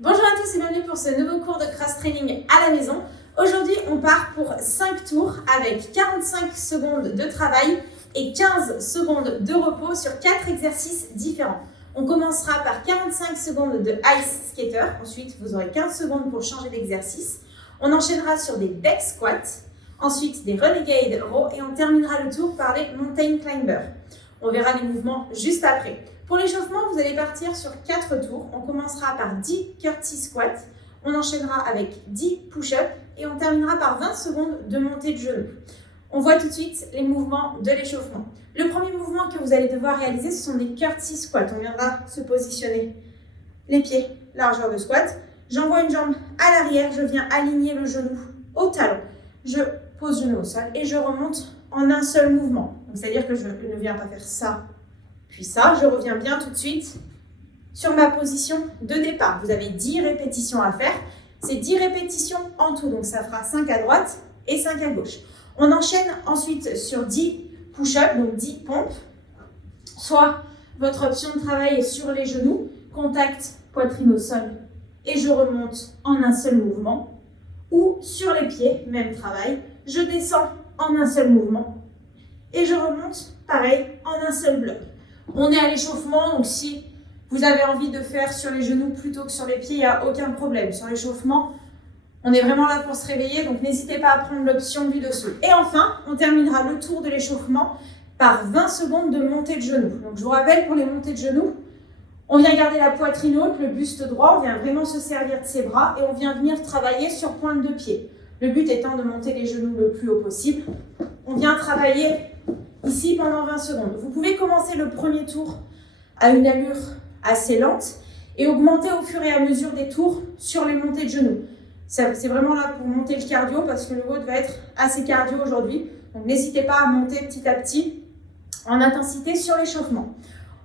Bonjour à tous et bienvenue pour ce nouveau cours de cross training à la maison. Aujourd'hui, on part pour 5 tours avec 45 secondes de travail et 15 secondes de repos sur 4 exercices différents. On commencera par 45 secondes de ice skater. Ensuite, vous aurez 15 secondes pour changer d'exercice. On enchaînera sur des deck squats. Ensuite, des renegade row et on terminera le tour par les mountain climbers. On verra les mouvements juste après. Pour l'échauffement, vous allez partir sur 4 tours. On commencera par 10 curtsy squats. On enchaînera avec 10 push-ups et on terminera par 20 secondes de montée de genoux. On voit tout de suite les mouvements de l'échauffement. Le premier mouvement que vous allez devoir réaliser, ce sont des curtsy squats. On viendra se positionner les pieds, largeur de squat. J'envoie une jambe à l'arrière, je viens aligner le genou au talon. Je pose le genou au sol et je remonte en un seul mouvement. C'est-à-dire que je ne viens pas faire ça, puis ça. Je reviens bien tout de suite sur ma position de départ. Vous avez 10 répétitions à faire. C'est 10 répétitions en tout, donc ça fera 5 à droite et 5 à gauche. On enchaîne ensuite sur 10 push-ups, donc 10 pompes. Soit votre option de travail est sur les genoux, contact poitrine au sol et je remonte en un seul mouvement. Ou sur les pieds, même travail, je descends en un seul mouvement et je remonte, pareil, en un seul bloc. On est à l'échauffement, donc si vous avez envie de faire sur les genoux plutôt que sur les pieds, il n'y a aucun problème. Sur l'échauffement, on est vraiment là pour se réveiller, donc n'hésitez pas à prendre l'option du dessous. Et enfin, on terminera le tour de l'échauffement par 20 secondes de montée de genoux. Donc je vous rappelle, pour les montées de genoux, on vient garder la poitrine haute, le buste droit, on vient vraiment se servir de ses bras et on vient venir travailler sur pointe de pied. Le but étant de monter les genoux le plus haut possible. On vient travailler ici pendant 20 secondes. Vous pouvez commencer le premier tour à une allure assez lente et augmenter au fur et à mesure des tours sur les montées de genoux. C'est vraiment là pour monter le cardio parce que le vôtre va être assez cardio aujourd'hui. Donc n'hésitez pas à monter petit à petit en intensité sur l'échauffement.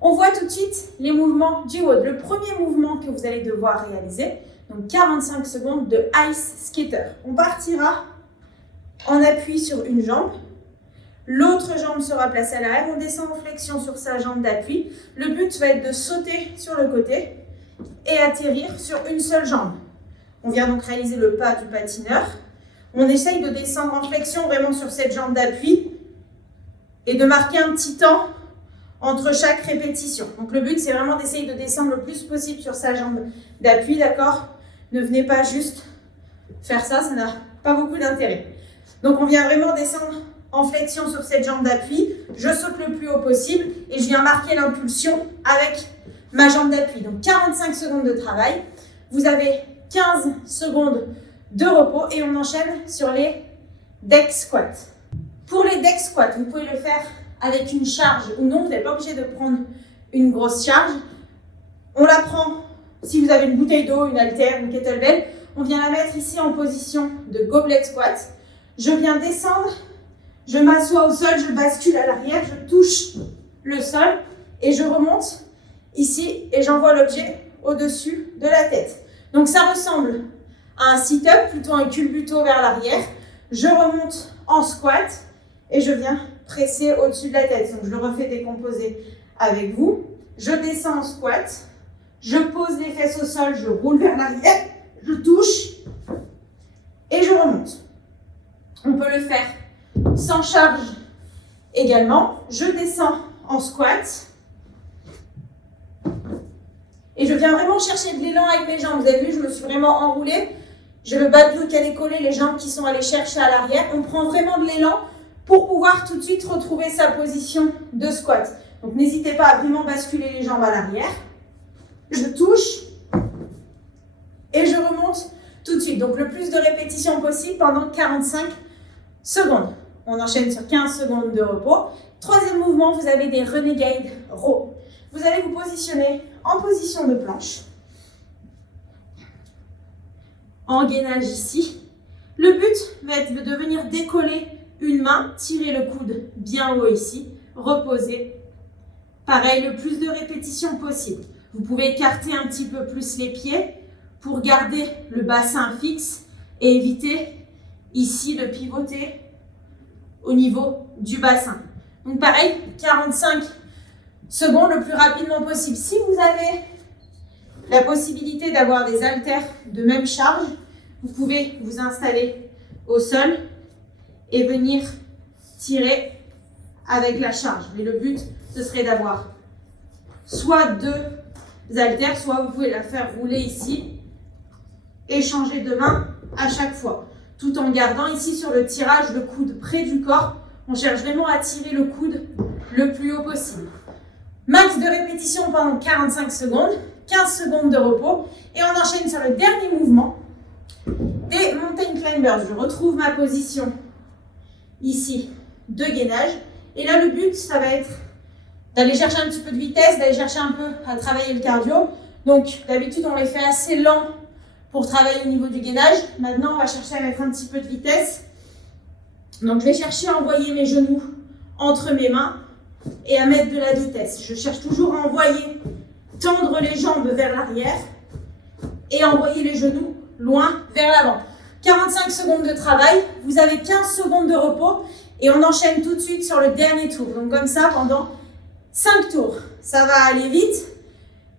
On voit tout de suite les mouvements du WOD. Le premier mouvement que vous allez devoir réaliser, donc 45 secondes de ice skater. On partira en appui sur une jambe. L'autre jambe sera placée à l'arrière. On descend en flexion sur sa jambe d'appui. Le but va être de sauter sur le côté et atterrir sur une seule jambe. On vient donc réaliser le pas du patineur. On essaye de descendre en flexion vraiment sur cette jambe d'appui et de marquer un petit temps entre chaque répétition. Donc le but, c'est vraiment d'essayer de descendre le plus possible sur sa jambe d'appui, d'accord? Ne venez pas juste faire ça, ça n'a pas beaucoup d'intérêt. Donc on vient vraiment descendre en flexion sur cette jambe d'appui. Je saute le plus haut possible et je viens marquer l'impulsion avec ma jambe d'appui. Donc 45 secondes de travail. Vous avez 15 secondes de repos et on enchaîne sur les deck squats. Pour les deck squats, vous pouvez le faire avec une charge ou non, vous n'êtes pas obligé de prendre une grosse charge. On la prend, si vous avez une bouteille d'eau, une haltère, une kettlebell, on vient la mettre ici en position de goblet squat. Je viens descendre, je m'assois au sol, je bascule à l'arrière, je touche le sol et je remonte ici et j'envoie l'objet au-dessus de la tête. Donc ça ressemble à un sit-up, plutôt un culbuto vers l'arrière. Je remonte en squat et je viens presser au-dessus de la tête. Donc je le refais décomposer avec vous. Je descends en squat, je pose les fesses au sol, je roule vers l'arrière, je touche et je remonte. On peut le faire sans charge également. Je descends en squat et je viens vraiment chercher de l'élan avec mes jambes. Vous avez vu, je me suis vraiment enroulée. J'ai le bas de dos qui est décollé, les jambes qui sont allées chercher à l'arrière. On prend vraiment de l'élan pour pouvoir tout de suite retrouver sa position de squat. Donc n'hésitez pas à vraiment basculer les jambes à l'arrière. Je touche et je remonte tout de suite. Donc le plus de répétitions possible pendant 45 secondes. On enchaîne sur 15 secondes de repos. Troisième mouvement, vous avez des renegade row. Vous allez vous positionner en position de planche. En gainage ici. Le but va être de venir décoller une main, tirer le coude bien haut ici, reposer. Pareil, le plus de répétitions possible. Vous pouvez écarter un petit peu plus les pieds pour garder le bassin fixe et éviter ici de pivoter au niveau du bassin. Donc pareil, 45 secondes le plus rapidement possible. Si vous avez la possibilité d'avoir des haltères de même charge, vous pouvez vous installer au sol et venir tirer avec la charge. Mais le but, ce serait d'avoir soit 2 haltères, soit vous pouvez la faire rouler ici et changer de main à chaque fois. Tout en gardant ici sur le tirage le coude près du corps. On cherche vraiment à tirer le coude le plus haut possible. Max de répétition pendant 45 secondes, 15 secondes de repos. Et on enchaîne sur le dernier mouvement des mountain climbers. Je retrouve ma position ici de gainage. Et là, le but, ça va être d'aller chercher un petit peu de vitesse, d'aller chercher un peu à travailler le cardio. Donc, d'habitude, on les fait assez lents pour travailler au niveau du gainage. Maintenant, on va chercher à mettre un petit peu de vitesse. Donc, je vais chercher à envoyer mes genoux entre mes mains et à mettre de la vitesse. Je cherche toujours à envoyer, tendre les jambes vers l'arrière et envoyer les genoux loin vers l'avant. 45 secondes de travail, vous avez 15 secondes de repos et on enchaîne tout de suite sur le dernier tour. Donc, comme ça, pendant 5 tours. Ça va aller vite.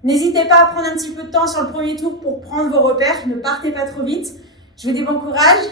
N'hésitez pas à prendre un petit peu de temps sur le premier tour pour prendre vos repères. Ne partez pas trop vite. Je vous dis bon courage.